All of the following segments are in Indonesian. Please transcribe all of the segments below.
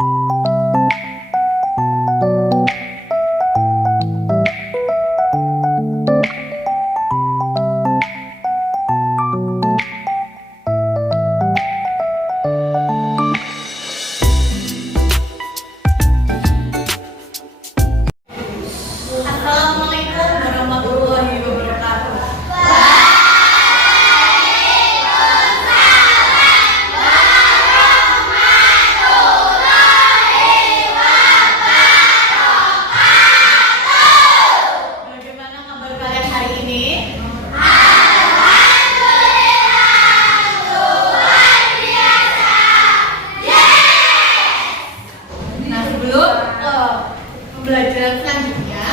Assalamualaikum warahmatullahi wabarakatuh. Bagaimana kabar kalian hari ini? Nah, sebelum pembelajaran selanjutnya,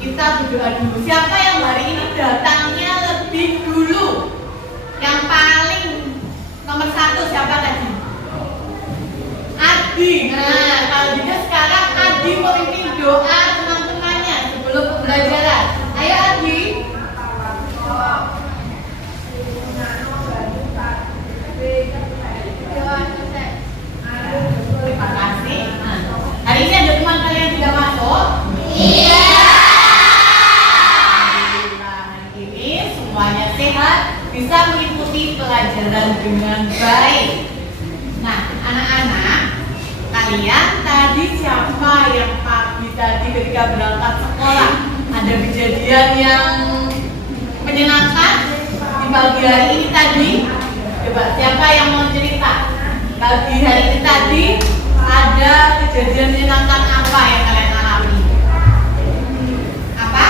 kita berdoa dulu. Siapa yang hari ini datangnya lebih dulu? Yang paling nomor 1 siapa tadi? Adi. Nah, kalau gitu sekarang Adi memimpin doa teman-temannya sebelum pembelajaran. Ayo Adi. Terima kasih. Nah, hari ini ada teman kalian yang tidak masuk? Iya. Semuanya sehat, bisa mengikuti pelajaran dengan baik. Nah, anak-anak, kalian tadi siapa yang pagi tadi ketika berangkat sekolah ada kejadian yang menyenangkan di pagi hari ini tadi? Coba siapa yang mau cerita? Pagi hari ini tadi ada kejadian menyenangkan apa yang kalian alami? Apa?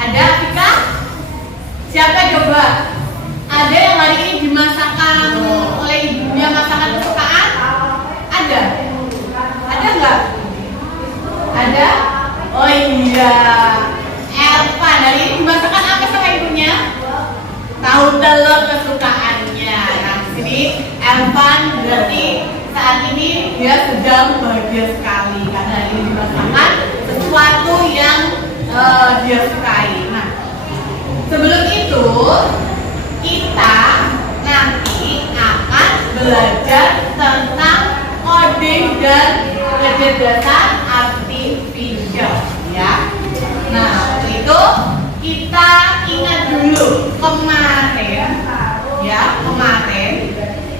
Ada Vika? Siapa coba? Ada yang hari ini dimasakan oleh ibunya masakan kesukaan? Ada? Ada nggak? Ada? Oh iya, Elvan hari ini dimasakan apa sama ibunya? Tahu telur kesukaannya. Nah, di sini Elvan berarti saat ini dia sedang bahagia sekali karena ini dimasakan sesuatu yang dia sukai. Nah, sebelum itu, kita nanti akan belajar tentang coding dan kecerdasan artifisial, ya. Nah, itu kita ingat dulu kemarin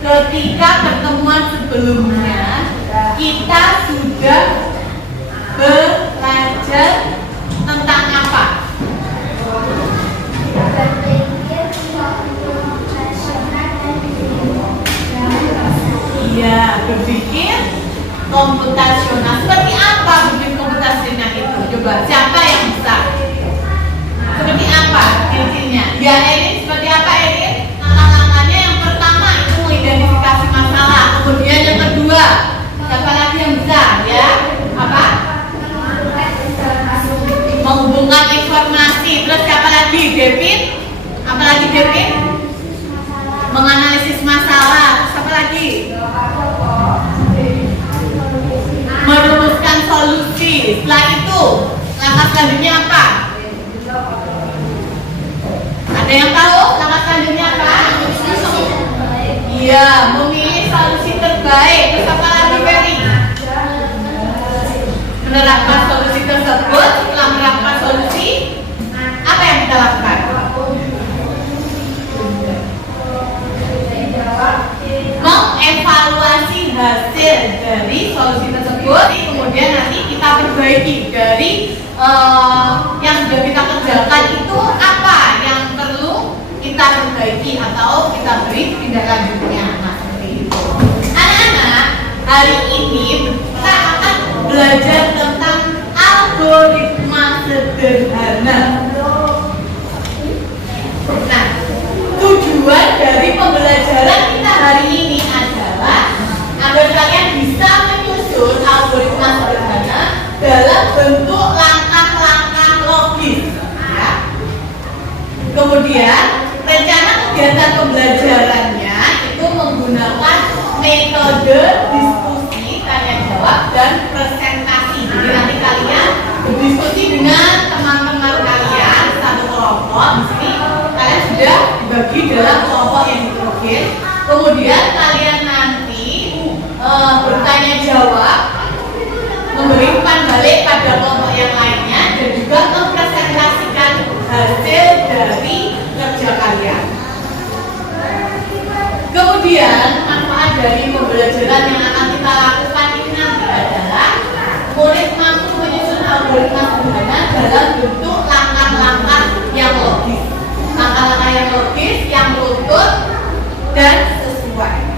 ketika pertemuan sebelumnya kita sudah belajar tentang apa? Iya, berpikir komputasional. Seperti apa berpikir komputasional itu? Coba, siapa yang bisa? Seperti apa ciri-cirinya? Ya, Erin, seperti apa Erin? Langkah-langkahnya yang pertama itu mengidentifikasi masalah. Kemudian yang kedua, siapa lagi yang bisa? Ya, apa? Menghubungkan informasi. Terus siapa lagi? David? Apa lagi David? Menganalisis masalah. Terus apa lagi? Merumuskan solusi. Setelah itu, langkah selanjutnya apa? Ada yang tahu langkah selanjutnya apa? Iya, memilih solusi terbaik. Terus apa lagi, Ferry? Menerapkan solusi tersebut. Setelah menerapkan solusi, apa yang kita lakukan? Mengevaluasi hasil dari solusi tersebut, kemudian nanti kita perbaiki dari yang sudah kita kerjakan itu apa yang perlu kita perbaiki atau kita beri tindak lanjutnya. Nah, seperti itu. Anak-anak, hari ini kita akan belajar tentang algoritma sederhana. Nah, tujuan dari pembelajaran kita hari ini adalah agar kalian bisa menyusun algoritma sederhana dalam bentuk langkah-langkah logis, ya. Kemudian rencana kegiatan pembelajarannya itu menggunakan metode diskusi, tanya jawab, dan presentasi. Jadi nanti kalian berdiskusi dengan teman-teman kalian satu kelompok. Di sini kalian sudah dibagi dalam kelompok yang heterogen. Kemudian kalian nanti bertanya jawab memberi umpan balik pada kelompok yang lainnya dan juga mempresentasikan hasil dari kerja kalian. Kemudian manfaat dari pembelajaran yang akan kita lakukan ini nanti adalah murid mampu menyusun algoritma sederhana dalam bentuk langkah-langkah yang logis, yang runtut dan sesuai.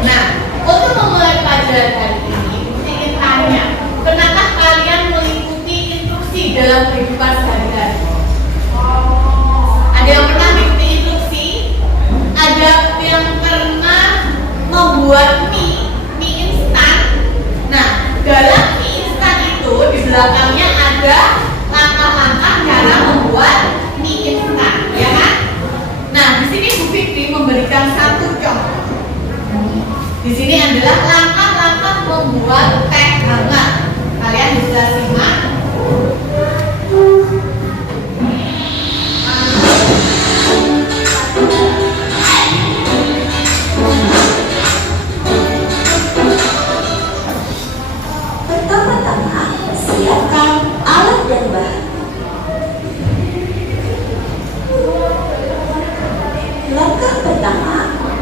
Nah, untuk memulai pelajaran hari ini, saya ingin tanya, pernahkah kalian mengikuti instruksi dalam kehidupan sehari-hari? Ada yang pernah mengikuti instruksi? Ada yang pernah membuat mie instan? Nah, dalam mie instan itu di belakangnya ada langkah-langkah cara membuat mie instan, ya kan? Nah, di sini Bu Fikri memberikan satu contoh. Di sini adalah langkah-langkah membuat teh hangat. Kalian bisa simak. Pertama-tama, siapkan alat dan bahan. Langkah pertama,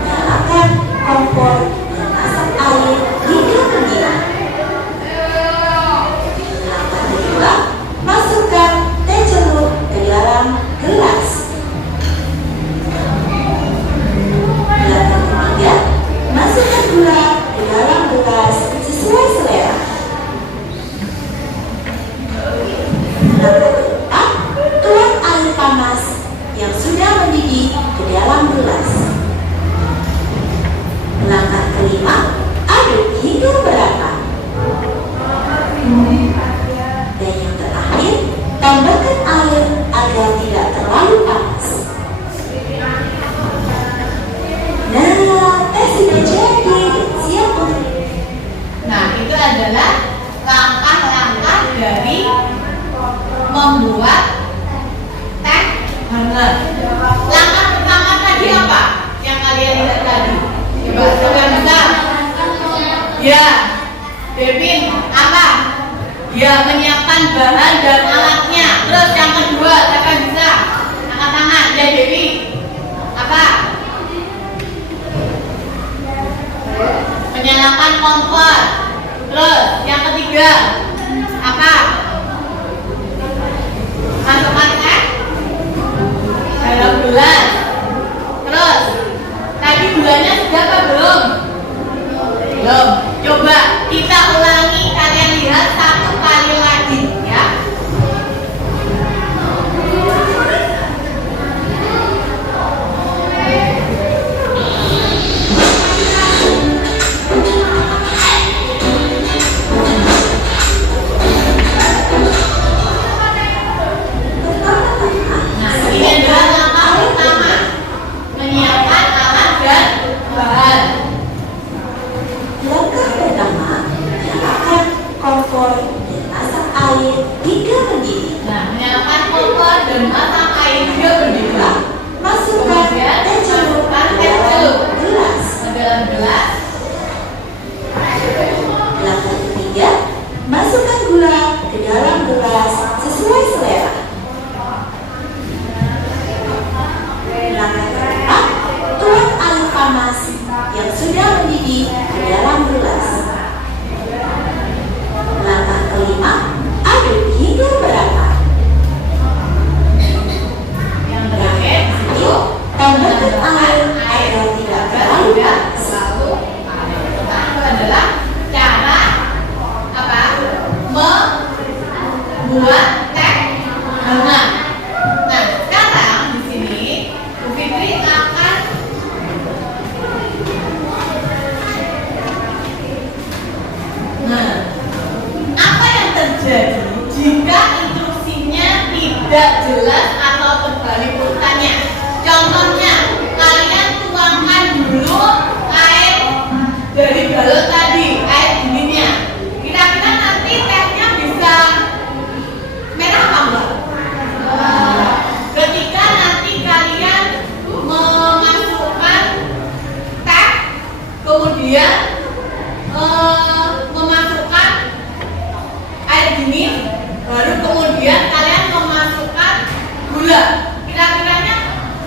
nyalakan kompor dan masak air hingga mendidih. Langkah kedua, masukkan teh jeruk ke dalam gelas. Langkah ketiga, masukkan gula ke dalam gelas sesuai selera. Langkah keempat, tuang air panas yang sudah mendidih ke dalam gelas. Langkah kelima, aduk hingga merata. Dan yang terakhir, tambahkan air agar tidak terlalu panas. Nah, teh sudah jadi, siap untuk. Nah, itu adalah langkah-langkah dari membuat teh hangat. Langkah pertama tadi apa? Yang kalian lihat tadi? Coba siapa yang bisa? Ya, Devin, apa? Ya, menyiapkan bahan dan alatnya. Terus yang kedua, siapa yang bisa? Angkat tangan. Ya, Devi. Apa? Menyalakan kompor. Terus yang ketiga apa? Masukkan teh dalam gelas. Terus tadi gulanya sudah apa belum? Belum. Coba kita ulangi, kalian lihat satu kali lagi ya.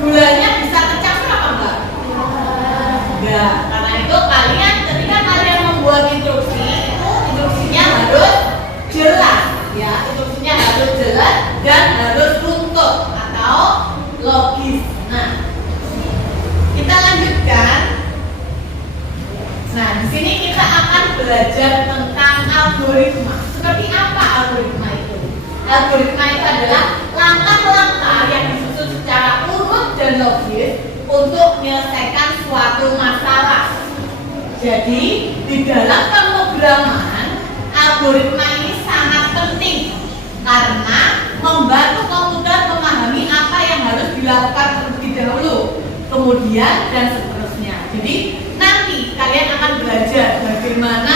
gulanya bisa tercampur apa enggak? Enggak. Karena itu kalian ketika kalian membuat instruksi itu instruksinya harus jelas ya, instruksinya harus jelas dan harus runtut atau logis. Nah, kita lanjutkan. Nah, di sini kita akan belajar tentang algoritma. Seperti apa algoritma itu? Algoritma itu adalah langkah-langkah yang disusun secara urut dan logis untuk menyelesaikan suatu masalah. Jadi, di dalam pemrograman, algoritma ini sangat penting karena membantu komputer memahami apa yang harus dilakukan terlebih dahulu, kemudian dan seterusnya. Jadi, nanti kalian akan belajar bagaimana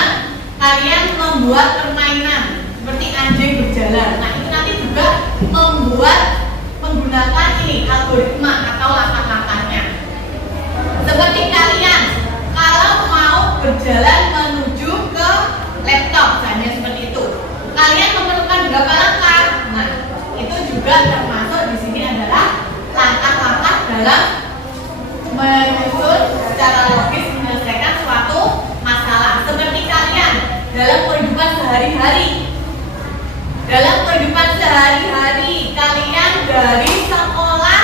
kalian membuat permainan seperti anjing berjalan. Nah, itu nanti juga membuat menggunakan ini algoritma atau langkah-langkahnya. Seperti kalian kalau mau berjalan menuju ke laptop, misalnya seperti itu, kalian memerlukan berapa langkah? Nah, itu juga termasuk di sini adalah langkah-langkah dalam menyusun secara logis menyelesaikan suatu masalah. Seperti kalian dalam kehidupan sehari-hari. Dalam kehidupan sehari-hari, kalian dari sekolah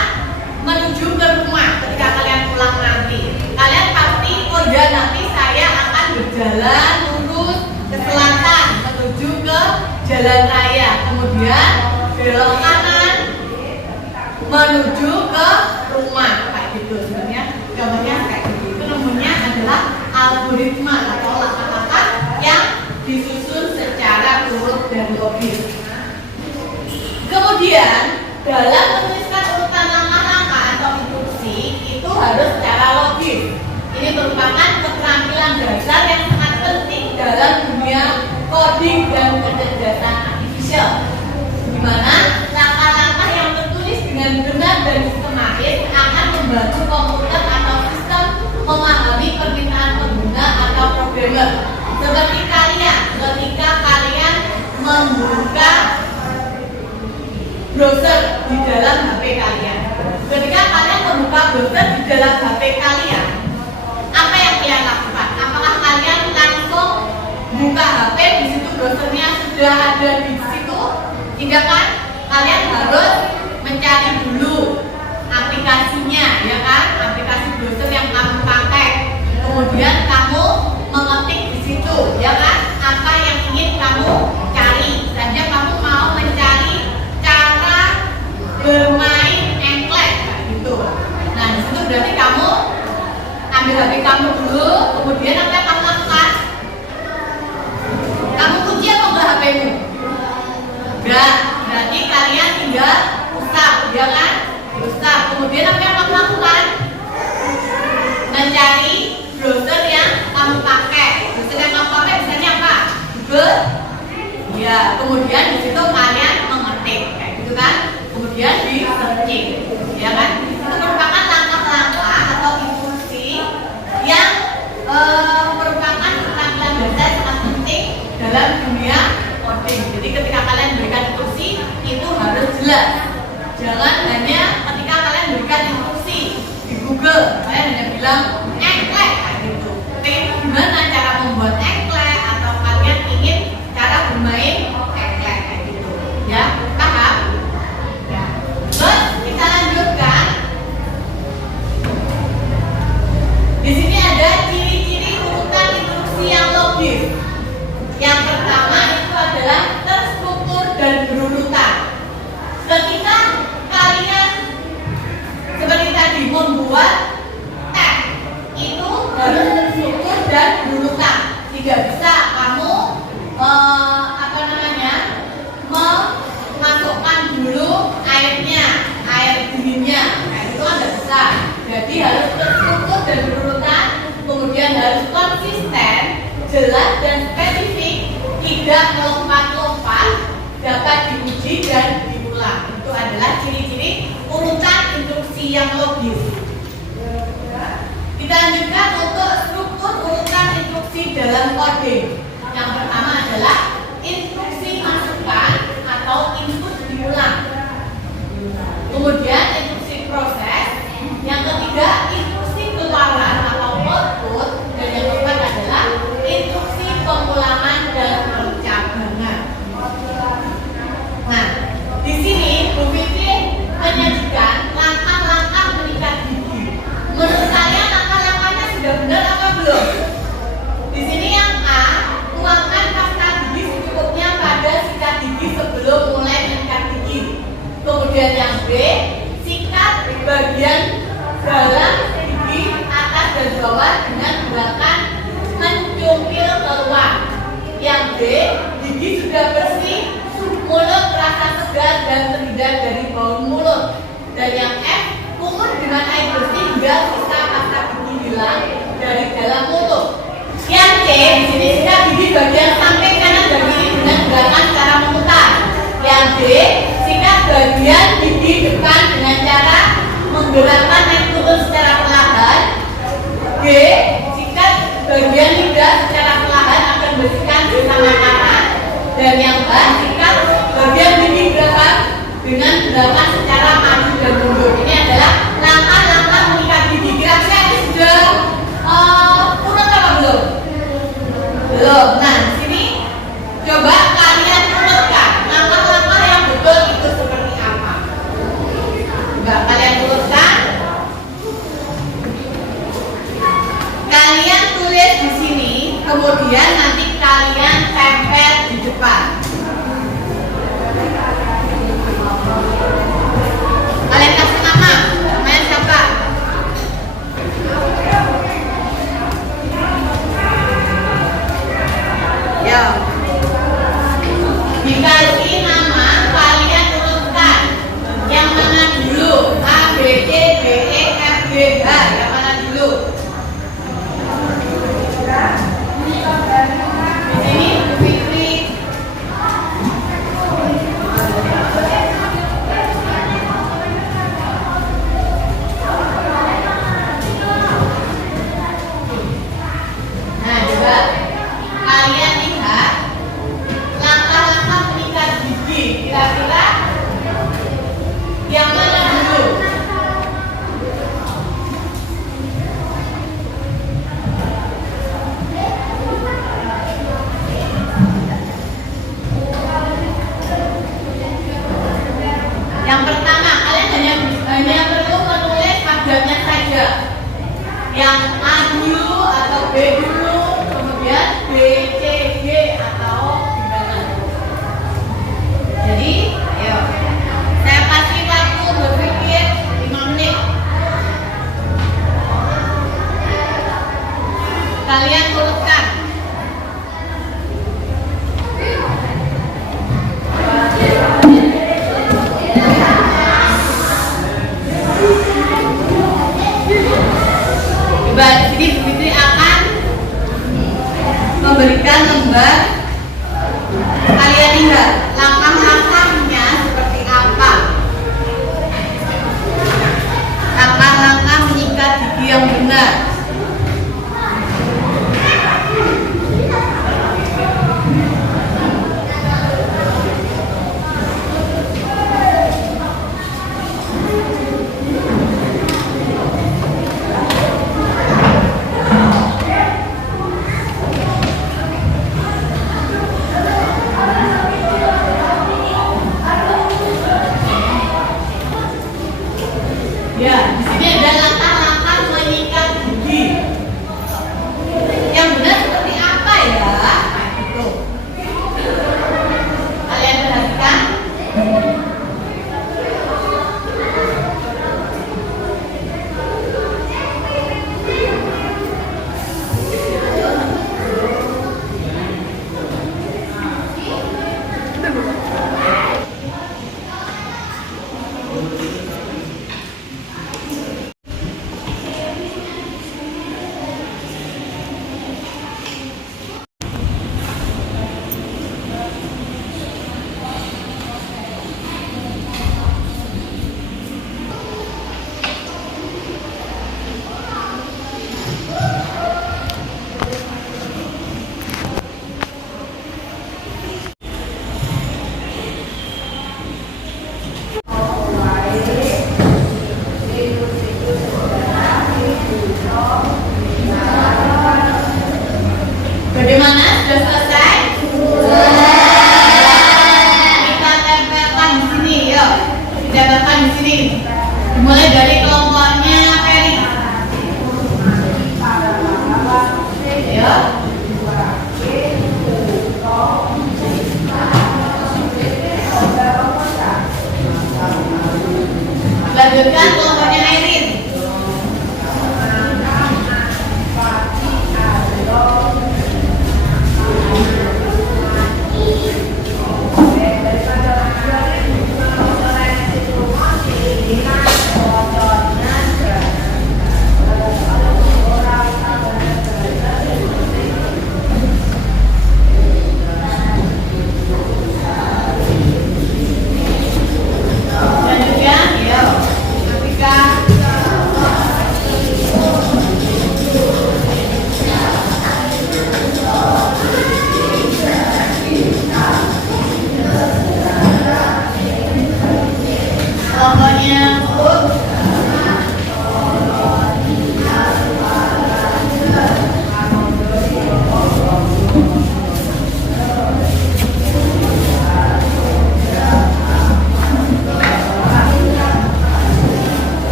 menuju ke rumah ketika kalian pulang nanti. Kalian pasti, oh ya nanti saya akan berjalan lurus ke selatan menuju ke jalan raya. Kemudian belok kanan menuju ke rumah. Kayak gitu sebenarnya gambarnya kayak gitu. Itu namanya adalah algoritma atau langkah-langkah yang disusun secara urut dan logis. Kemudian dalam menuliskan urutan langkah-langkah atau instruksi itu harus secara logis. Ini merupakan keterampilan dasar yang sangat penting dalam dunia coding dan kecerdasan artifisial, di mana langkah-langkah yang tertulis dengan benar dan sistematis akan membantu komputer atau sistem memahami permintaan pengguna atau programmer. Seperti kalian, ketika kalian membuka browser di dalam HP kalian. Ketika kalian membuka browser di dalam HP kalian, apa yang kalian lakukan? Apakah kalian langsung buka HP di situ browsernya sudah ada di situ? Tidak kan? Kalian harus mencari dulu aplikasinya, ya kan? Aplikasi browser yang kamu pakai. Kemudian kamu mengetik di situ, ya kan? Apa yang ingin kamu cari? Saja kamu mau mencari cara bermain engklek, gitu. Nah, di situ berarti kamu ambil HP kamu dulu, kemudian apa yang kamu lakukan? Kamu kunci atau enggak HP-mu? Enggak, berarti kalian tinggal ustaz, ya kan? Ustaz, kemudian apa yang kamu lakukan? Mencari browser yang kamu pakai. Browser yang kamu pakai misalnya apa? Google. Ya, kemudian di situ kalian mengetik, kayak gitu kan? Kemudian di searching, ya kan? Itu merupakan langkah-langkah atau instruksi yang merupakan keterampilan dasar sangat penting dalam dunia coding. Jadi ketika kalian berikan instruksi itu harus jelas. Jangan hanya ketika kalian berikan instruksi di Google, kalian hanya bilang engklek kayak gitu. Tapi gimana cara membuat engklek atau kalian ingin cara bermain engklek kayak gitu, ya? Paham? Ya. Terus kita lanjutkan. Di sini ada ciri-ciri urutan instruksi yang logis. Yang pertama itu adalah terstruktur dan berurutan. Ketika kalian seperti tadi membuat teks, itu harus terstruktur dan berurutan. Tidak bisa kamu memasukkan dulu airnya, air dinginnya, nah, itu kan tidak bisa. Jadi harus terstruktur dan berurutan, kemudian harus konsisten, jelas dan spesifik, tidak melompat-lompat, dapat diuji dan diulang. Itu adalah ciri-ciri urutan instruksi yang logis. Kita lanjutkan untuk struktur urutan instruksi dalam coding. Yang pertama adalah instruksi masukan atau input diulang. Kemudian instruksi proses, di sini sikat gigi bagian samping kanan dan kiri dengan gerakan cara memutar. Yang D, sikat bagian gigi depan dengan cara menggerakkan naik turun secara perlahan. G, sikat bagian lidah secara perlahan akan bersihkan bersama tangan. Dan yang H, sikat bagian gigi belakang dengan gerakan secara maju dan mundur. Ini adalah langkah-langkah mengikat gigi. Kira-kira ini sudah kurang apa belum? Belum. Nah, di sini coba kalian urutkan langkah-langkah yang betul itu seperti apa. Coba kalian urutkan. Kalian tulis di sini, kemudian nanti kalian tempel di depan. Kalian kasih nama, namanya siapa? Ya. Dikasih nama, kalian urutkan. Yang mana dulu? A, B, C, D, E, F, G, H. Yang mana dulu? Di sini Bu Fitri. Nah, coba kalian lihat langkah-langkah mengikat gigi. Kira-kira yang mana dulu? Yang pertama, kalian hanya perlu menulis padannya saja. Yang A dulu atau B dulu, kemudian B, C, G atau gimana. Jadi, ayo. Saya kasih waktu berpikir 5 menit. Kalian urutkan. Coba di sini Bu Fitri akan memberikan lembar. Kalian lihat langkah-langkahnya seperti apa. Langkah-langkah mengikat gigi yang benar. Ya, di sini ada langkah-langkah mengikat gigi. Yang benar seperti apa ya? Nah, itu. Kalian perhatikan. Bagaimana? Sudah selesai? Kita tempelkan di sini, yuk. Ditempelkan di sini. Dimulai dari kelompoknya Ferry. Ayo. Lanjutkan kelompoknya Airin.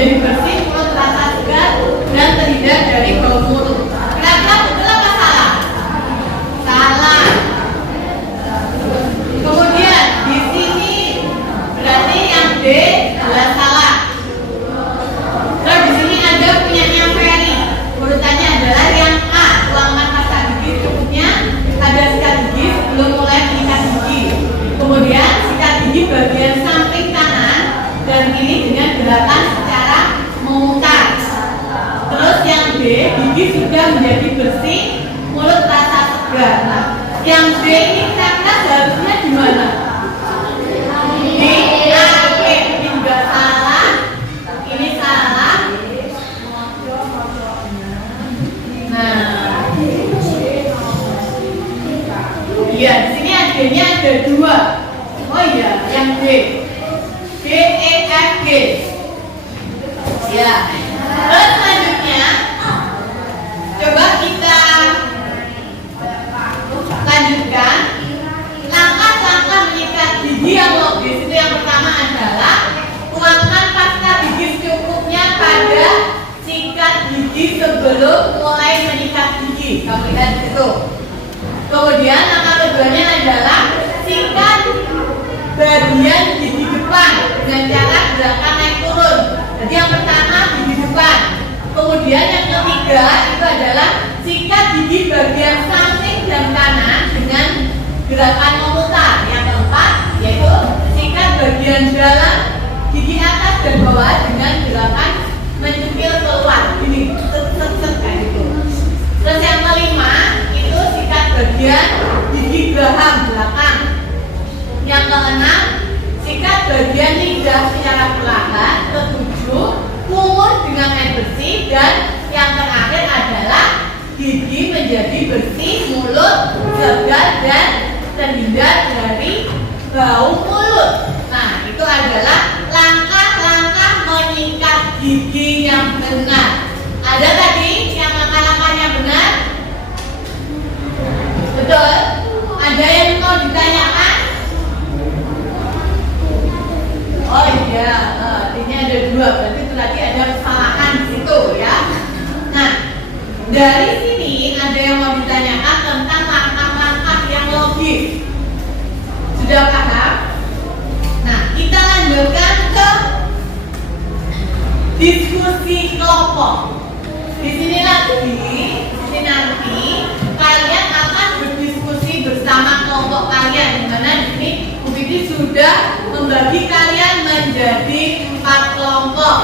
menjadi bersih, mulut terasa segar dan terhindar dari bau mulut. Kira-kira betul apa salah? Salah. Kemudian di sini berarti yang D adalah salah. Terus di sini ada punyanya Ferry. Urutannya adalah yang A, tuangkan pasta gigi cukupnya pada sikat gigi sebelum mulai menyikat gigi. Kemudian sikat gigi bagian samping kanan dan kiri dengan gerakan secara memutar. Terus yang B, gigi sudah menjadi bersih, mulut terasa segar. Nah, yang D ini kira-kira harusnya di mana? Di akhir. Ini juga salah. Ini salah. Nah, iya, di sini adanya ada dua. Oh iya, yang D, D, E, F, G. Ya. Terus selanjutnya, coba kita lanjutkan. Langkah-langkah menyikat gigi yang logis itu yang pertama adalah tuangkan pasta gigi secukupnya pada sikat gigi sebelum mulai menyikat gigi. Kamu lihat di situ. Kemudian langkah keduanya adalah sikat bagian gigi depan dengan cara gerakan naik turun. Jadi yang pertama gigi depan. Kemudian yang ketiga itu adalah sikat gigi bagian samping dan kanan dengan gerakan memutar. Yang keempat yaitu sikat bagian dalam gigi atas dan bawah dengan gerakan mencukil keluar. Ini set kayak gitu. Terus yang kelima itu sikat bagian gigi geraham belakang. Yang keenam sikat bagian lidah secara perlahan. Ketujuh kumur dengan air bersih. Dan yang terakhir adalah gigi menjadi bersih, mulut segar dan terhindar dari bau mulut. Nah, itu adalah langkah-langkah menyikat gigi yang benar. Ada tadi yang langkah-langkahnya benar? Betul? Ada yang mau ditanyakan? Oh iya, ini ada dua, berarti tadi ada kesalahan di situ ya. Nah, dari sini ada yang mau ditanyakan tentang langkah-langkah yang logis. Sudah paham? Nah, kita lanjutkan ke diskusi kelompok. Di sini nanti kalian akan berdiskusi bersama kelompok kalian. Di mana di sini Bu Fitri sudah membagi kalian menjadi 4 kelompok.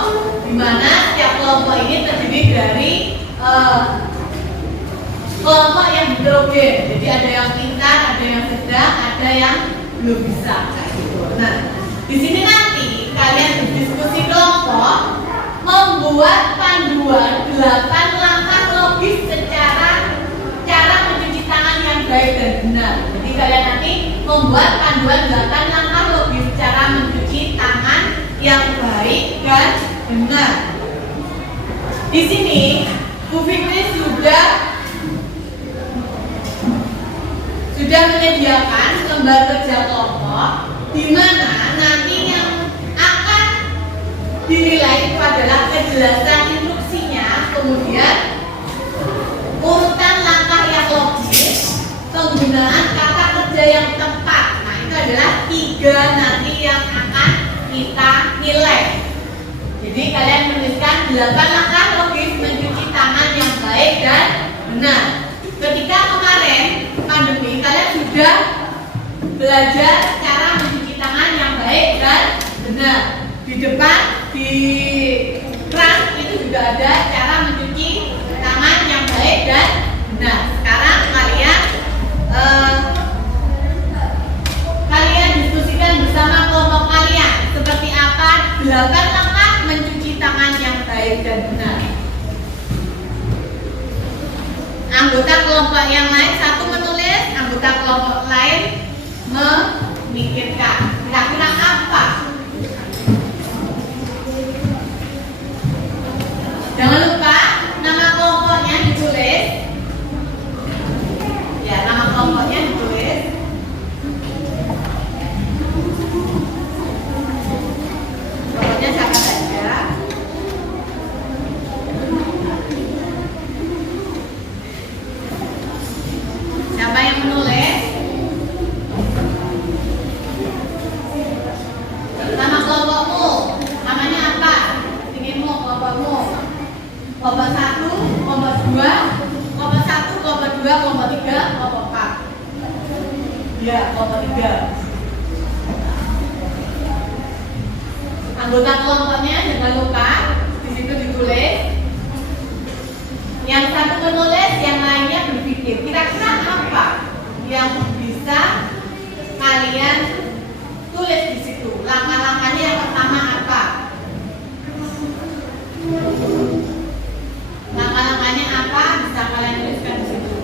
Di mana setiap kelompok ini terdiri dari kelompok yang heterogen. Jadi ada yang pintar, ada yang sedang, ada yang belum bisa. Nah, di sini nanti kalian berdiskusi kelompok membuat panduan 8 langkah logis secara cara mencuci tangan yang baik dan benar. Jadi kalian nanti membuat panduan 8 langkah logis cara mencuci tangan yang baik dan benar. Di sini Bu Fikri sudah menyediakan lembar kerja kelompok di mana nanti yang akan dinilai itu adalah kejelasan instruksinya, kemudian urutan langkah yang logis, penggunaan kata kerja yang tepat. Nah, itu adalah 3 nanti yang akan kita nilai. Jadi kalian menuliskan 8 langkah logis mencuci tangan yang baik dan benar. Ketika kemarin pandemi kalian sudah belajar cara mencuci tangan yang baik dan benar. Di depan di keran itu juga ada cara mencuci tangan yang baik dan benar. Sekarang kalian diskusikan bersama kelompok kalian seperti apa 8 langkah mencuci tangan yang baik dan benar. Anggota kelompok yang lain satu menulis, anggota kelompok lain memikirkan kira-kira apa. Jangan lupa nama kelompoknya ditulis. Ya, nama kelompoknya ditulis. Kelompoknya siapa saja. Ya, kelompok 3. Anggota kelompoknya jangan lupa di situ ditulis. Yang satu menulis, yang lainnya berpikir. Kira-kira apa yang bisa kalian tulis di situ? Langkah-langkahnya yang pertama apa? Langkah-langkahnya apa? Bisa kalian tuliskan di situ.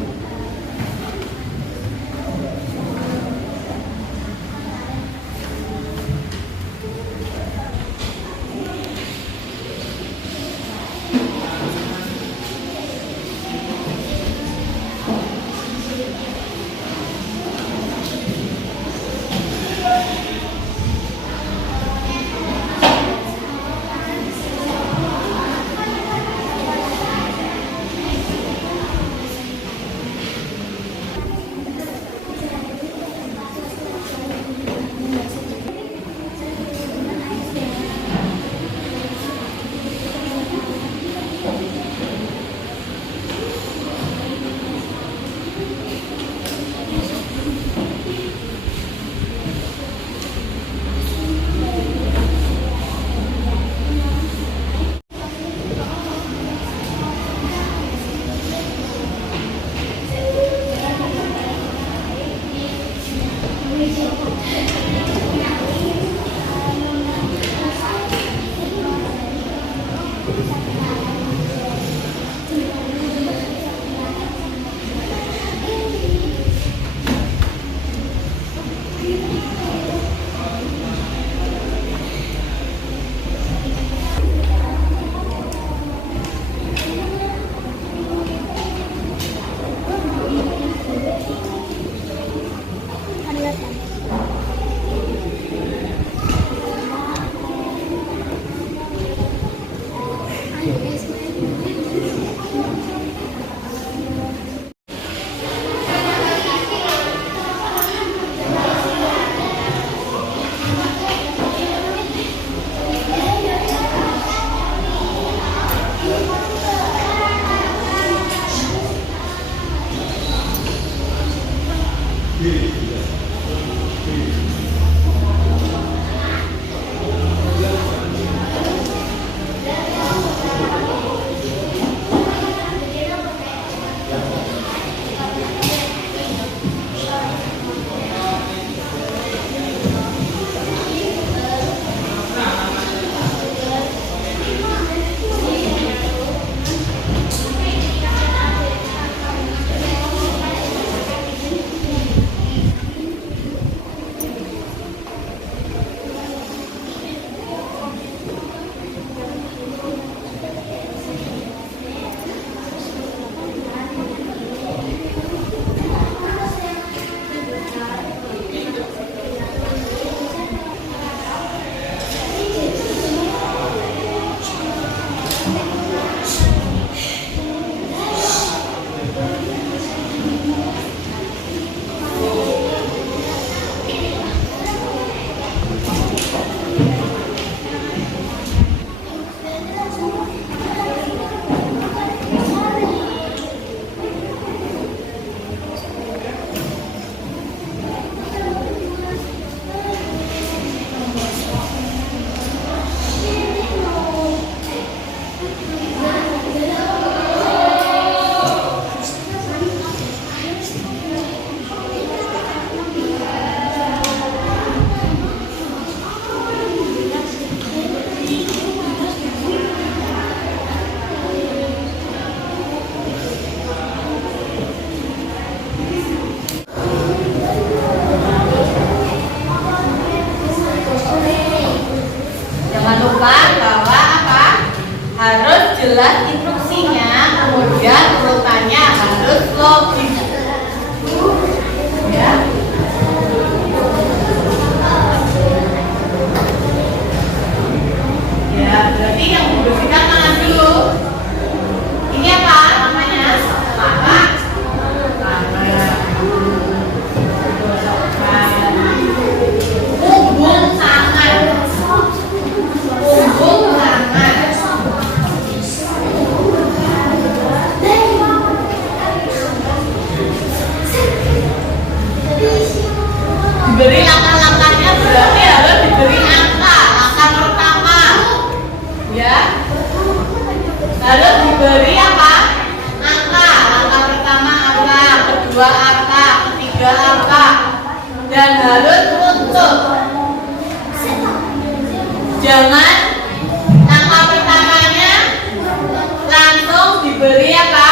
jelas instruksinya, kemudian urutannya harus logis. Ya. Ya, berarti yang dibersihkan tangan dulu. Ini apa namanya? Tangan. Punggung tangan. Punggung tangan. diberi langkah-langkahnya berarti harus diberi angka. Langkah pertama, ya, harus diberi apa? Angka. Langkah pertama apa? Kedua apa? Ketiga apa? Dan harus runtut. Jangan langkah pertamanya langsung diberi apa?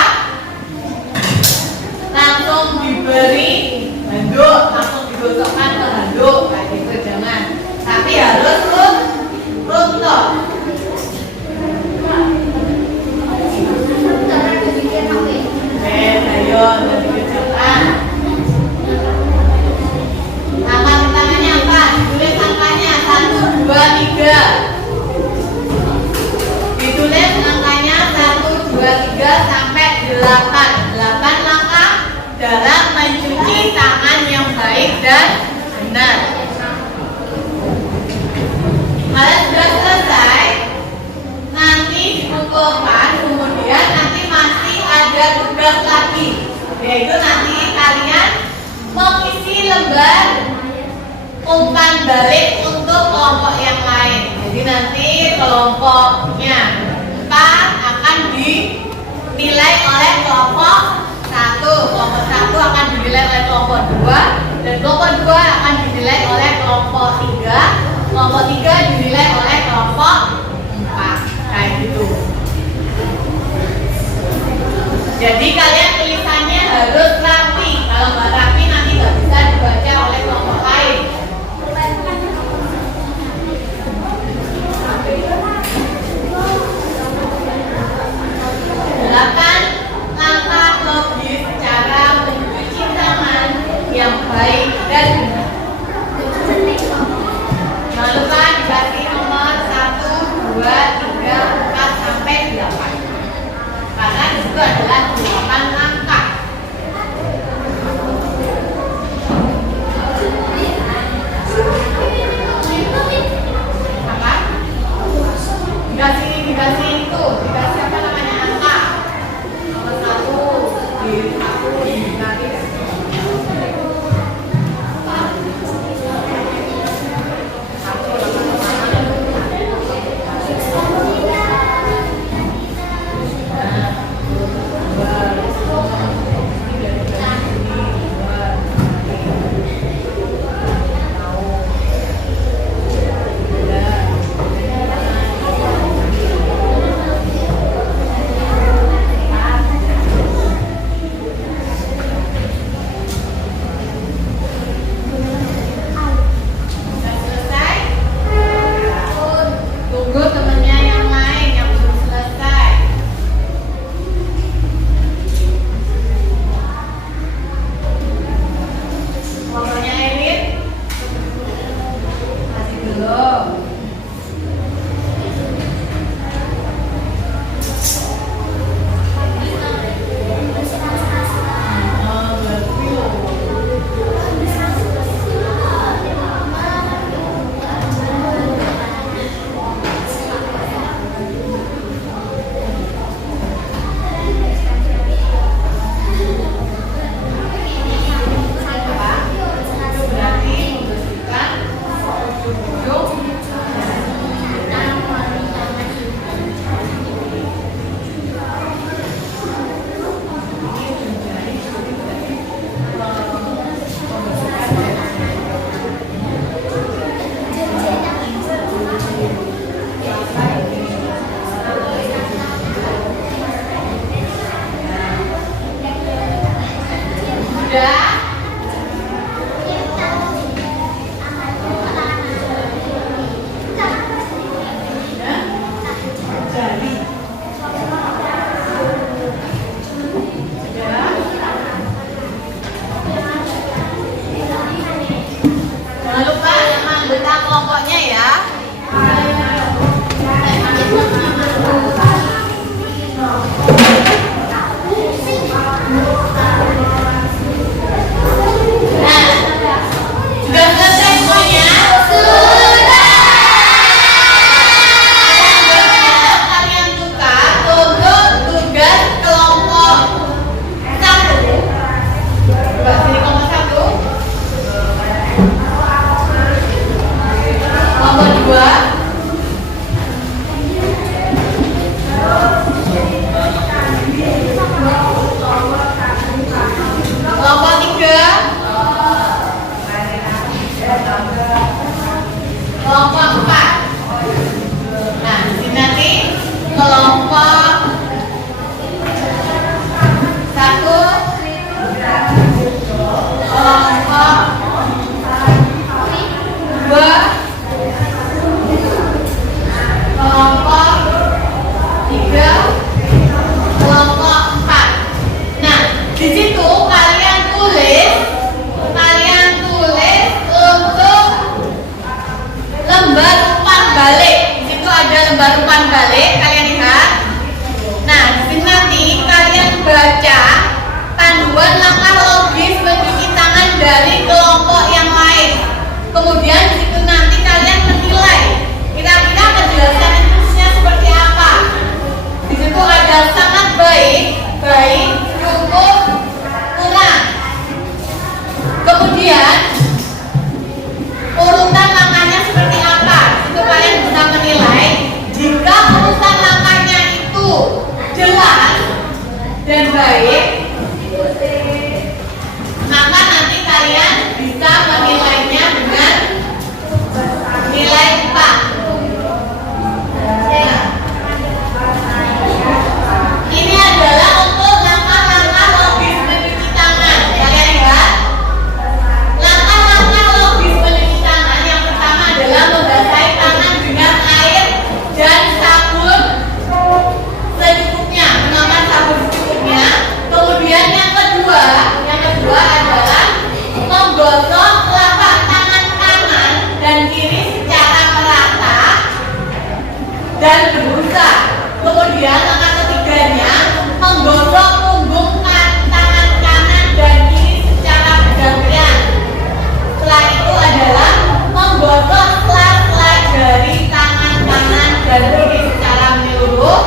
Langsung diberi handuk, langsung digosokkan ke handuk kayak gitu, jangan. Tapi harus runtut. Ayo, jadi kerjaan. Langkah pertamanya apa? Ditulis angkanya 1, 2, 3. Ditulis angkanya 1, 2, 3 sampai 8. 8 langkah dalam mencuci tangan yang baik dan benar. Kalau sudah selesai, nanti dikumpulkan, kemudian nanti masih ada tugas lagi, yaitu nanti kalian mengisi lembar umpan balik untuk kelompok yang lain. Jadi nanti kelompoknya 4 akan dinilai oleh kelompok 1. Kelompok 1 akan dinilai oleh kelompok 2, dan kelompok 2 akan dinilai oleh kelompok 3. Kelompok 3 dinilai oleh kelompok 4. Kayak gitu. Jadi kalian tulisannya harus rapi. Kalau nggak rapi nanti nggak bisa dibaca oleh kelompok lain. Delapan langkah logis cara mencuci tangan yang baik dan benar. Jangan lupa dikasih nomor 1, 2, 3, 4 sampai 8. Karena itu adalah 8 langkah. Apa? Dikasih itu, dikasih apa namanya, angka. Nomor 1, nanti. kelompok 2, kelompok 3, kelompok 4. Nah, di situ kalian tulis untuk lembar umpan balik. Di situ ada lembar umpan balik, kalian lihat. Nah, di sini nanti kalian baca panduan langkah logis mencuci tangan dari kelompok yang lain. Kemudian di situ nanti kalian menilai kira-kira kejelasan instruksinya seperti apa. Di situ ada sangat baik, cukup, kurang. Kemudian urutan langkahnya seperti apa. Itu kalian bisa menilai. Jika urutan langkahnya itu jelas dan baik, maka nanti kalian bisa menilainya dengan nilai 4. Ini adalah untuk langkah-langkah logis mencuci tangan. Kalian lihat. Langkah-langkah logis mencuci tangan yang pertama adalah membasahi tangan dengan air dan sabun secukupnya, menggunakan sabun secukupnya. Kemudian yang kedua adalah menggosok telapak tangan kanan dan kiri secara merata dan berbusa. Kemudian langkah ketiganya menggosok punggung tangan kanan dan kiri secara bergantian. Setelah itu adalah menggosok sela-sela jari tangan kanan dan kiri secara menyeluruh.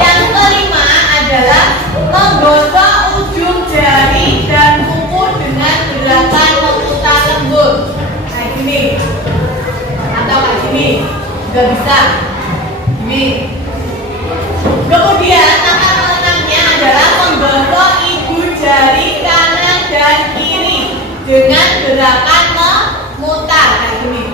Yang kelima adalah menggosok ujung jari dan kuku dengan gerakan memutar lembut kayak gini atau kayak gini juga bisa gini. Kemudian langkah keenamnya adalah menggosok ibu jari kanan dan kiri dengan gerakan memutar kayak gini.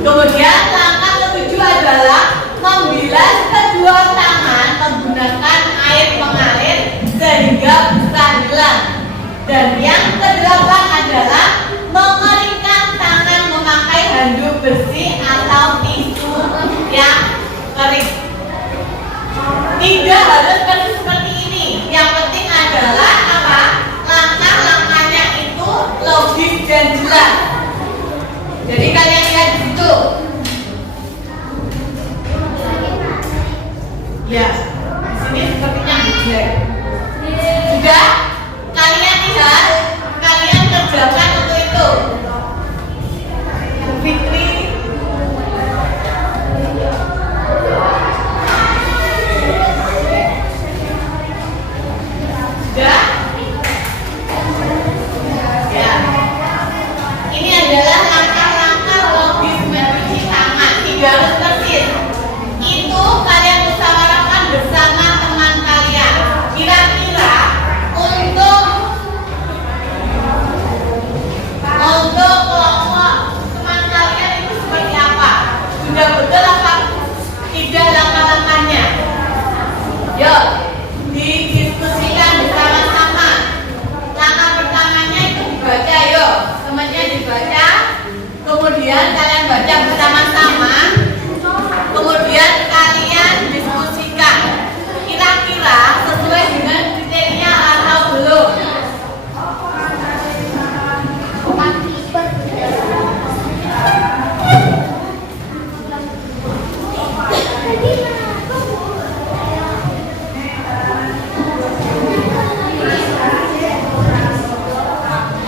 Kemudian langkah ketujuh adalah membilas kedua tangan menggunakan air mengalir sehingga bisa hilang. Dan yang kedelapan adalah mengeringkan tangan memakai handuk bersih atau tisu yang kering. Tidak harus persis seperti ini. Yang penting adalah apa? Langkah-langkahnya itu logis dan jelas. Jadi kalian lihat di situ. Ya, di sini sepertinya bujek. Sudah? Kalian lihat, kalian kerjakan untuk itu. Fitri. Sudah? Ya. Ini adalah langkah-langkah logis mencuci tangan. Tidak harus persis. Itu kalian musyawarahkan bersama teman kalian. Kira-kira untuk kelompok teman kalian itu seperti apa? Sudah betul apa tidak langkah-langkahnya? Yuk, didiskusikan bersama-sama. Langkah pertamanya itu dibaca, yuk. Temannya dibaca. Kemudian kalian baca bersama-sama. Kemudian kalian diskusikan. Kira-kira sesuai dengan kriteria atau belum?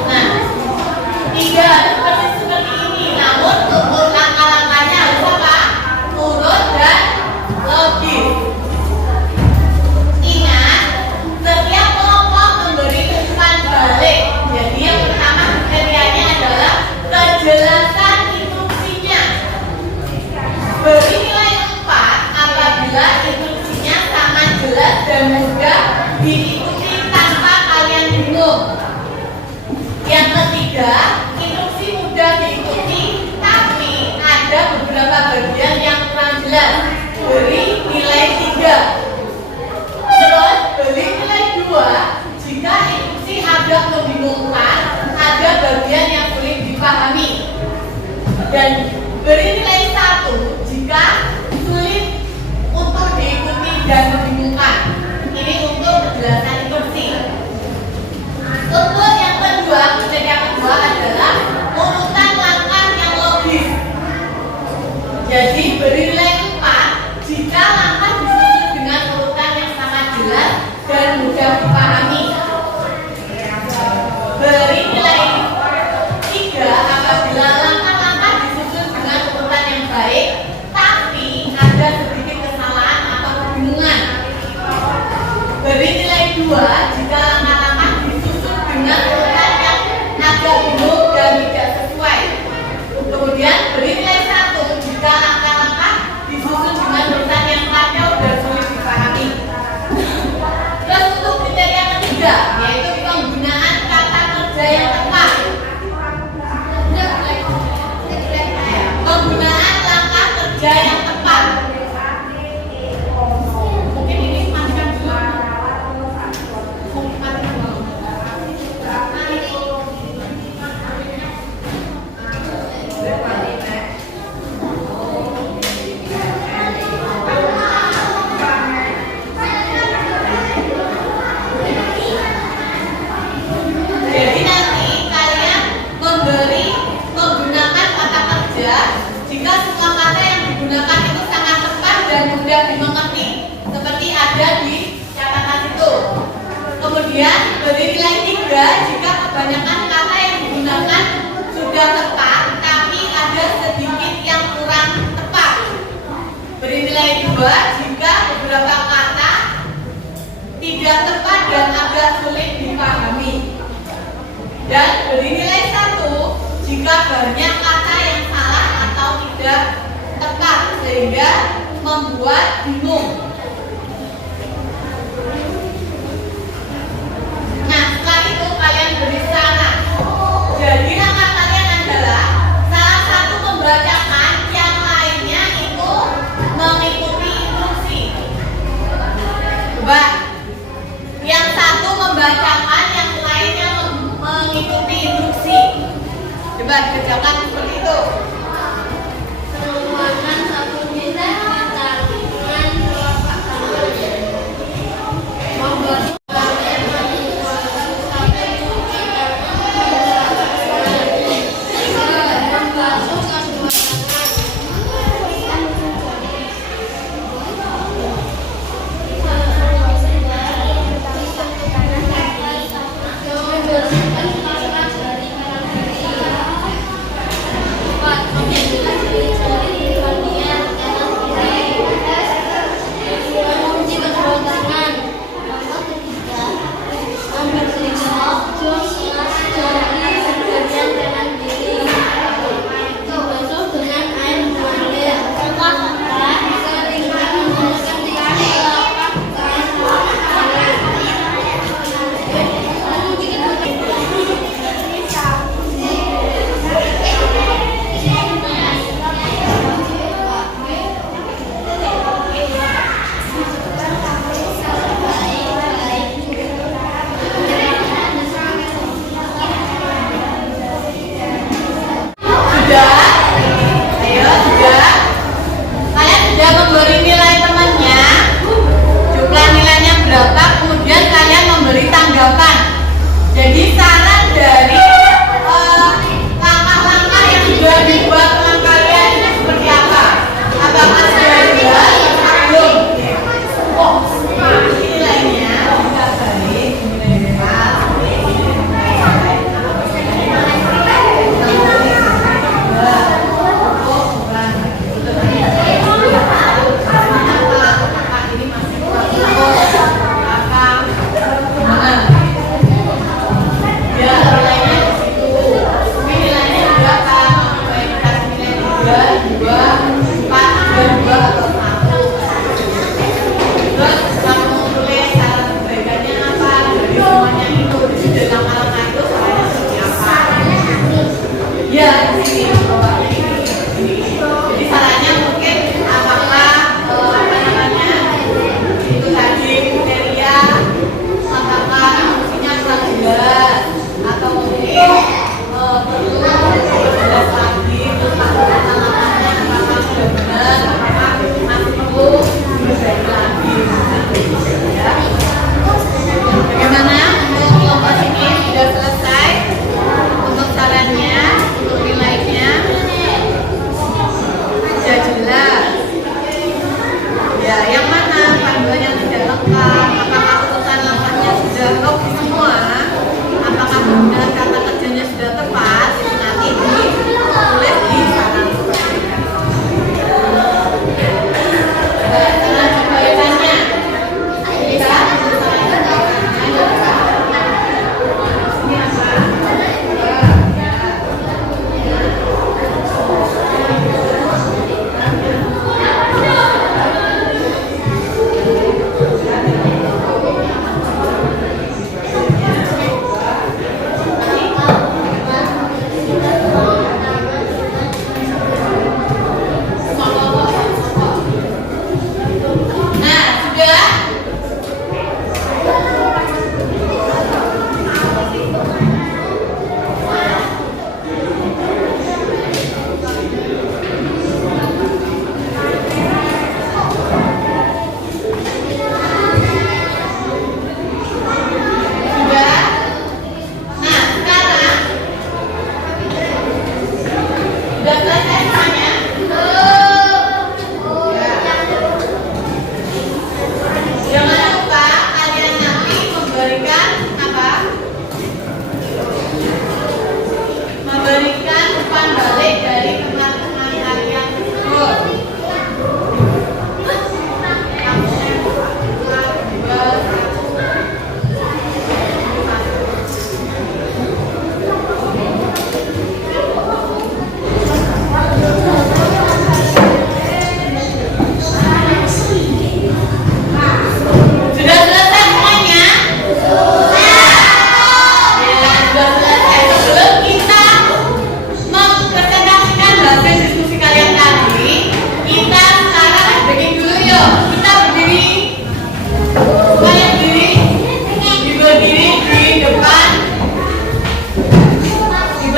Nah, tidak seperti ini. Namun untuk langkah-langkahnya harus apa? Urut dan logis. Ingat, setiap kelompok memberi umpan balik. Jadi yang pertama kriterianya adalah kejelasan instruksinya. Beri nilai 4 apabila instruksinya sangat jelas dan mudah diikuti tanpa kalian bingung. Yang ketiga, instruksi mudah diikuti tapi ada beberapa bagian yang kurang jelas. Beri nilai 3. Terus beri nilai 2 jika instruksi agak lebih Dan beri nilai 1 jika sulit untuk diikuti dan membingungkan. Ini untuk penjelasan instruksi. Untuk yang kedua, kriteria kedua adalah urutan langkah yang logis. Jadi beri nilai 4 jika langkah disusun dengan urutan yang sangat jelas dan mudah dipahami. Beri nilai 3 apabila langkah-langkah disusun dengan urutan yang baik, tapi ada sedikit kesalahan atau kebingungan. Beri nilai 2 jika langkah-langkah disusun dengan urutan yang agak bingung dan tidak sesuai. Kemudian beri nilai 1 jika langkah-langkah disusun dengan urutan yang kacau dan sulit dipahami. Terus untuk kriteria ketiga, yaitu penggunaan kata kerja yang tepat. Penggunaan langkah kerja yang tepat. Mungkin ini matikan dulu. Jadi nanti kalian menggunakan kata kerja jika semua kata yang digunakan itu sangat tepat dan mudah dimengerti, seperti ada di catatan itu. Kemudian beri nilai 3 jika kebanyakan kata yang digunakan sudah tepat, tapi ada sedikit yang kurang tepat. Beri nilai 2 jika beberapa kata tidak tepat dan agak sulit dipahami. Dan beri nilai 1 jika banyak kata yang salah atau tidak tepat sehingga membuat bingung. Nah, setelah itu kalian beri saran. Jadi langkah kalian adalah salah satu membacakan, yang lainnya itu mengikuti instruksi. Coba, yang satu membacakan, yang lainnya mengikuti instruksi. Coba dikerjakan seperti itu. Penguatan 1 menit dengan kelompok kampanye. Membuat membersihkan kelas dari kanan kiri. 4.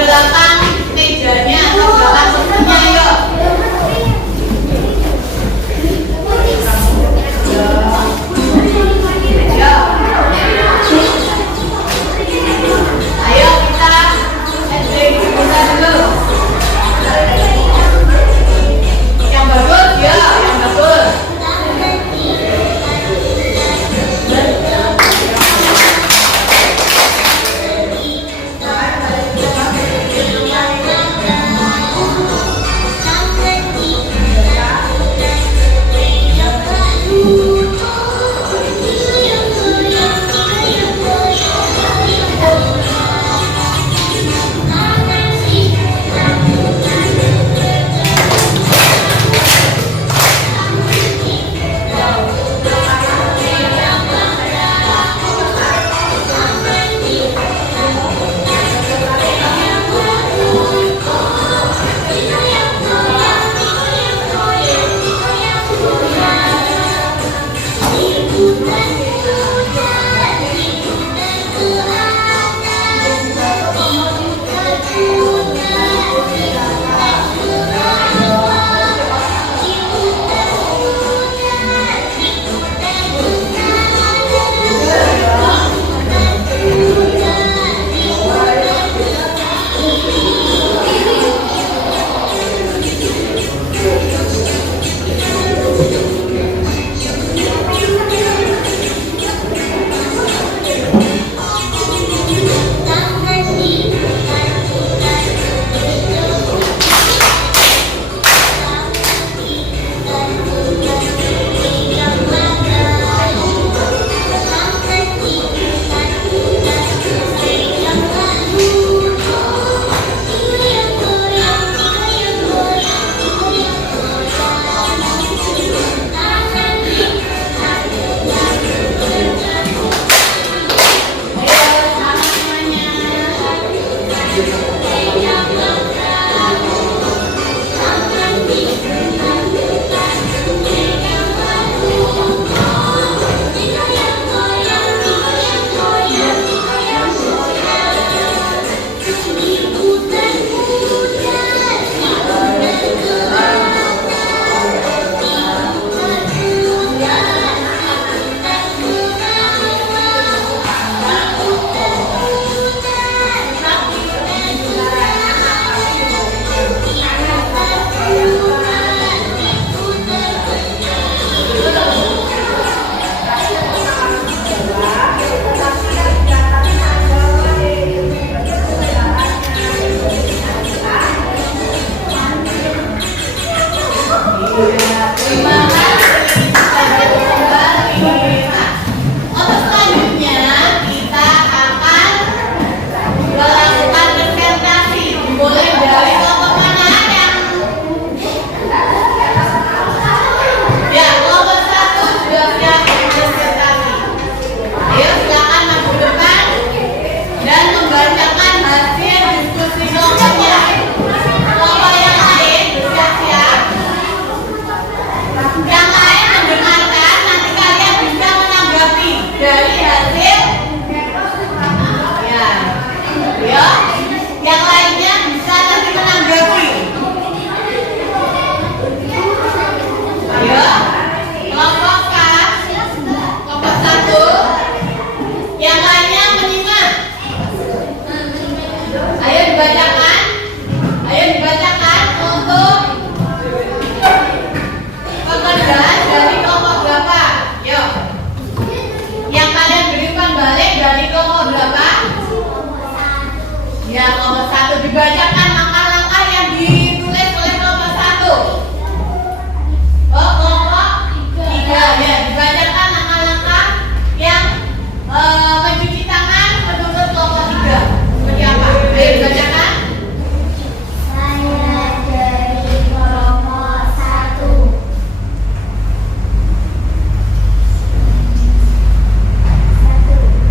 belakang mejanya atau belakang kursinya, yuk. Ayo kita stretching kita dulu. Yang bagus ya, yang bagus. Dibacakan langkah-langkah yang ditulis oleh kelompok 1. Oh, kelompok 3 ya, dibacakan langkah-langkah yang mencuci tangan menurut kelompok 3. Seperti apa? Ayo dibacakan. Saya dari kelompok 1.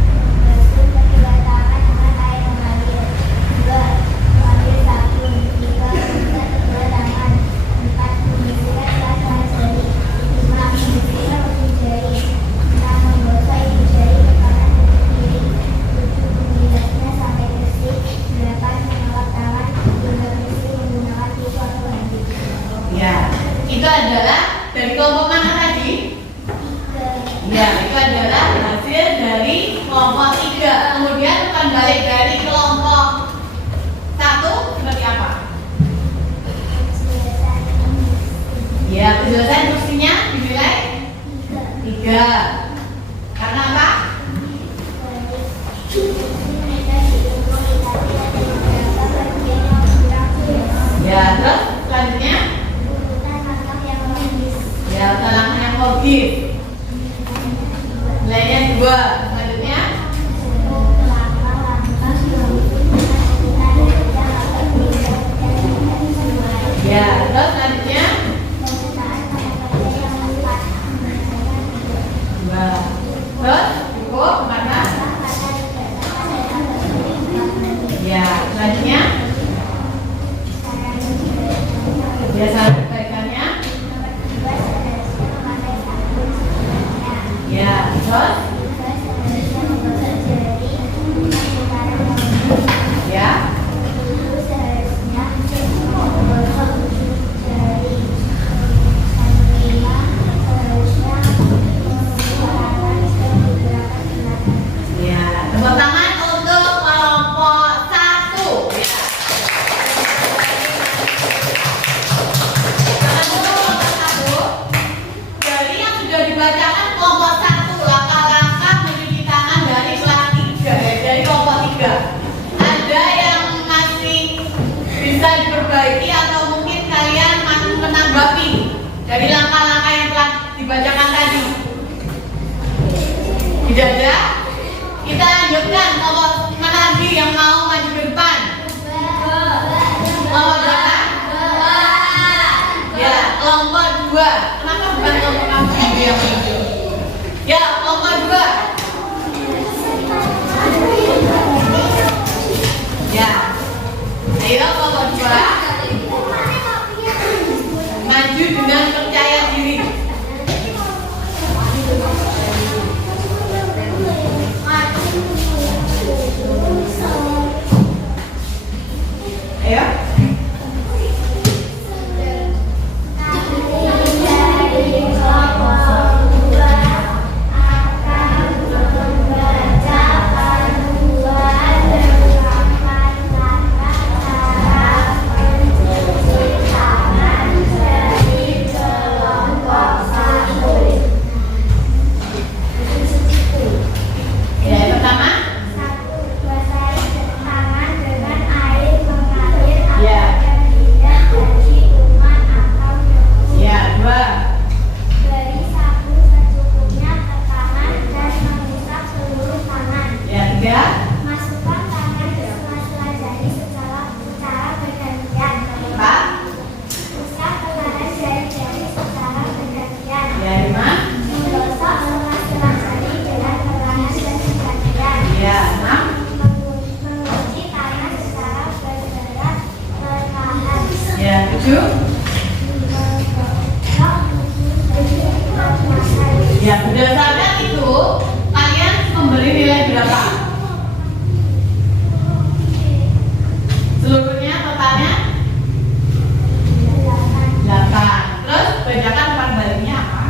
Membasuh kedua tangan dengan air mengalir. 2. Mengambil Selanjutnya, ya cara perbaikannya. Ya, terus. Ya. Ya, tepuk tangan untuk kelompok 1. Ya. Tangan dulu kelompok 1. Dari yang sudah dibacakan kelompok 1, langkah-langkah mencuci tangan dari kelas 3 ya, dari kelompok 3. Ada yang masih bisa diperbaiki atau mungkin kalian masih menanggapi dari langkah-langkah yang telah dibacakan tadi? Tidak ada? Kita lanjutkan. Kelompok mana lagi yang mau maju ke depan? Kelompok berapa? Ya, kelompok 2. Kenapa bukan kelompok kamu sendiri yang maju? Ya, kelompok 2. Ya, ayo kelompok 2 maju dengan percaya diri. Ayo. Ya, yang pertama. Ya. Ya, 2. Ya, 3. Masukkan tangan ke sela-sela jari secara bergantian. 4. Usap perlahan jari-jari secara bergantian. Ya, 5. Menggosok sela-sela jari dengan perlahan dan bergantian. Ya, 6. Mencuci tangan secara bergerak perlahan. Ya, 7. Ya, berdasarkan itu kalian memberi nilai berapa? Seluruhnya totalnya 8. Terus bedakan empat baliknya apa?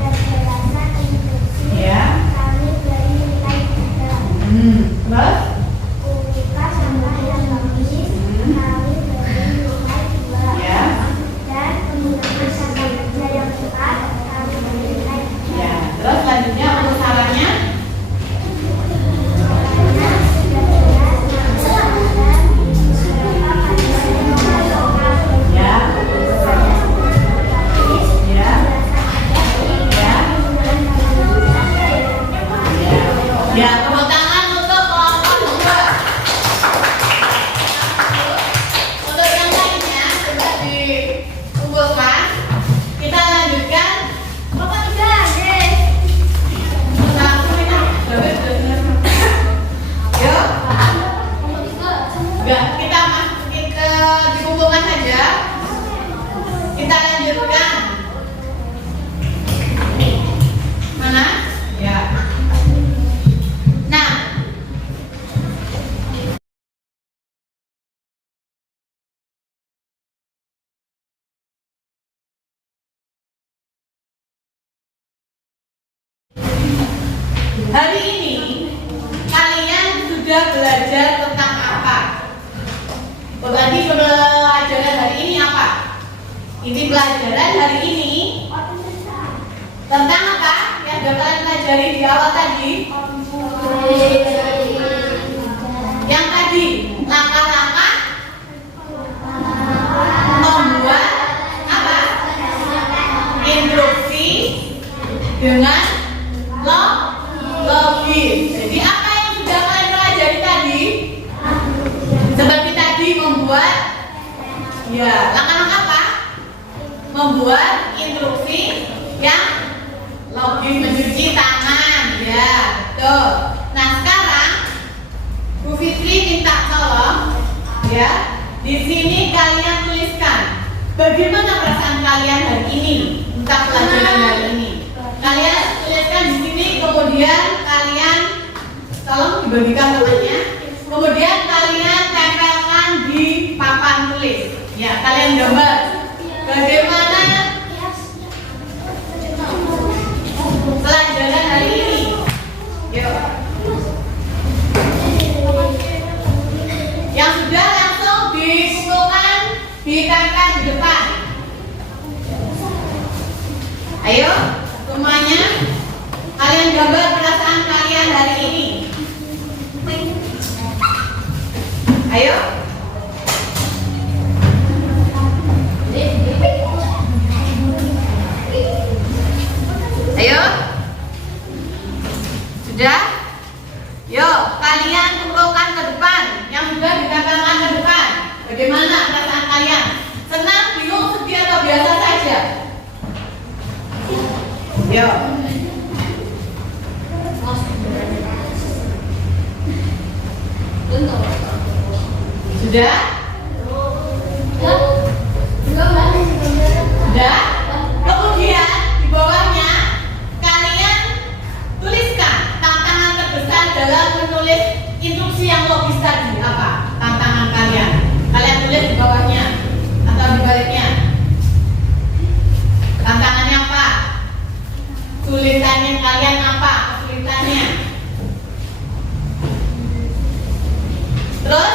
Berdasarkan instruksi, Ya. kami beri nilai 3. Terus? Untuk jumlah yang bagus, kami beri nilai 2. Ya. Dan penggunaan kata kerja yang tepat, kami beri nilai 3. Ya. Terus selanjutnya untuk sarannya? Karena sudah jelas dan beberapa kali mengatakan Ya. Ya. Ya. Ya, tepuk tangan untuk kelompok 2. Untuk yang lainnya sudah dikumpulkan. Kita lanjutkan. Kelompok 3. Satu ini. Yuk. Enggak, kita dikumpulkan saja. Kita lanjutkan. Mana? Ya. Nah, hari ini kalian sudah belajar tentang apa? Berarti pelajaran hari ini apa? Inti pelajaran hari ini tentang apa? Yang sudah kalian pelajari di awal tadi? Yang tadi, langkah-langkah membuat apa? Instruksi dengan logis. Jadi apa yang sudah kalian pelajari tadi? Seperti tadi membuat, ya, langkah-langkah apa? Membuat instruksi yang logis, mencuci tangan, ya, betul. Nah sekarang Ya, di sini kalian tuliskan bagaimana perasaan kalian hari ini tentang pelajaran hari ini. Kalian tuliskan di sini, kemudian kalian tolong dibagikan temannya. Kemudian kalian tempelkan di papan tulis. Ya, kalian gambar bagaimana pelajaran hari ini. Yuk. Yang sudah langsung dikumpulkan, ditempel di depan. Ayo, semuanya kalian gambar perasaan kalian hari ini. Ayo. Ayo. Sudah? Yuk, kalian kumpulkan ke depan. Yang sudah ditempelkan ke depan. Bagaimana perasaan kalian? Senang, bingung, sedih, atau biasa saja? Yuk. Sudah? Sudah? Kemudian di bawahnya kalian tuliskan tantangan terbesar dalam menulis instruksi yang logis tadi. Apa tantangan kalian? Kalian tulis di bawahnya atau di baliknya. Tantangannya apa? Tulisannya kalian apa? Kesulitannya. Terus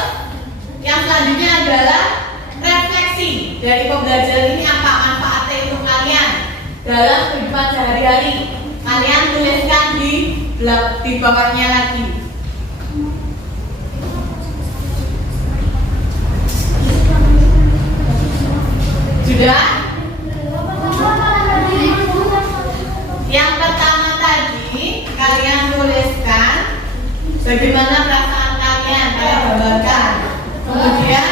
yang selanjutnya adalah refleksi dari pembelajaran ini, apa manfaatnya untuk kalian dalam kehidupan sehari-hari. Kalian tuliskan di bawahnya lagi. Sudah? Yang pertama tadi kalian tuliskan bagaimana perasaan kalian gambarkan. Kemudian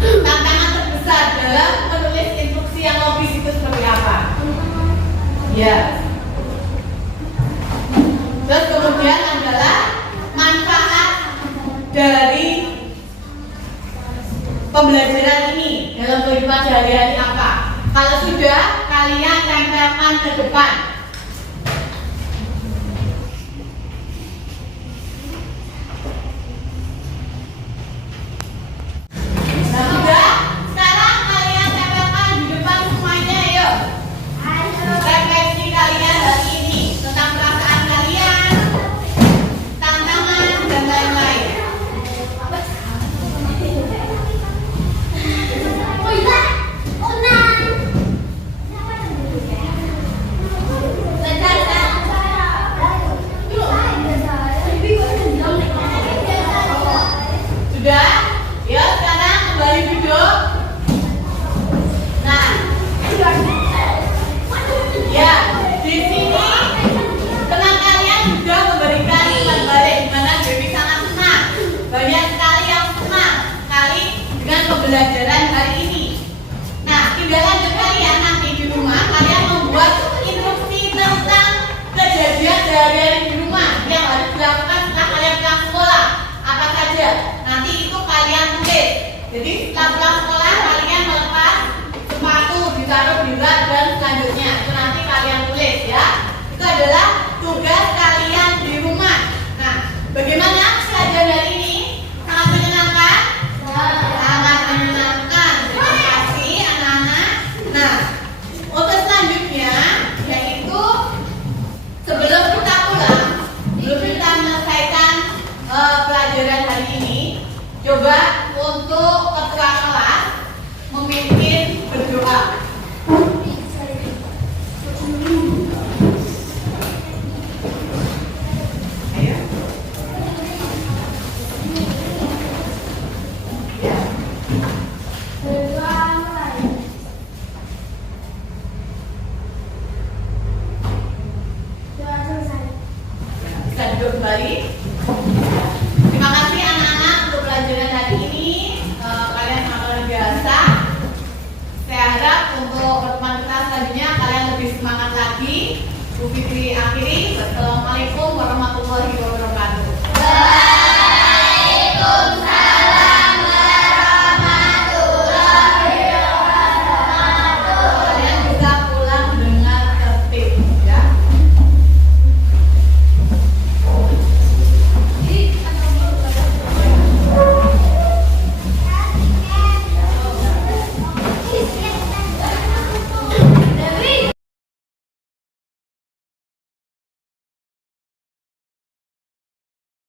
tantangan terbesar dalam menulis instruksi yang logis itu seperti apa? Ya. Terus kemudian adalah manfaat dari pembelajaran ini dalam kehidupan sehari-hari apa? Kalau sudah, kalian tempelkan ke depan. Nah, sudah. Sekarang kalian tempelkan di depan semuanya, yuk. Refleksi kalian hari ini tentang perasaan kalian, tantangan, dan lain-lain. Sudah? Ya, sekarang kembali duduk. Nah, ya, di sini teman kalian sudah memberikan umpan balik di mana Dewi sangat senang. Banyak sekali yang senang sekali dengan pembelajaran hari ini. Nah, tinggal lanjut kalian nanti di rumah, kalian membuat instruksi tentang kejadian sehari-hari di rumah yang harus dilakukan setelah kalian pulang sekolah. Apa saja? Nanti itu kalian tulis. Jadi setelah pulang sekolah kalian melepas sepatu, ditaruh di bak dan selanjutnya itu nanti kalian tulis ya. Itu adalah tugas kalian di rumah. Nah, bagaimana pelajaran hari ini? Sangat menyenangkan? Sangat menyenangkan. Terima kasih anak-anak. Nah, untuk selanjutnya yaitu sebelum kita pulang, sebelum kita menyelesaikan pelajaran hari ini, coba untuk ketua kelas memimpin berdoa. Ayo. Ya. Bisa duduk kembali. Terima kasih anak-anak untuk pelajaran hari ini. Kalian sangat luar biasa. Saya harap untuk pertemuan kita selanjutnya kalian lebih semangat lagi. Bu Fitri akhiri. Wassalamualaikum warahmatullahi wabarakatuh.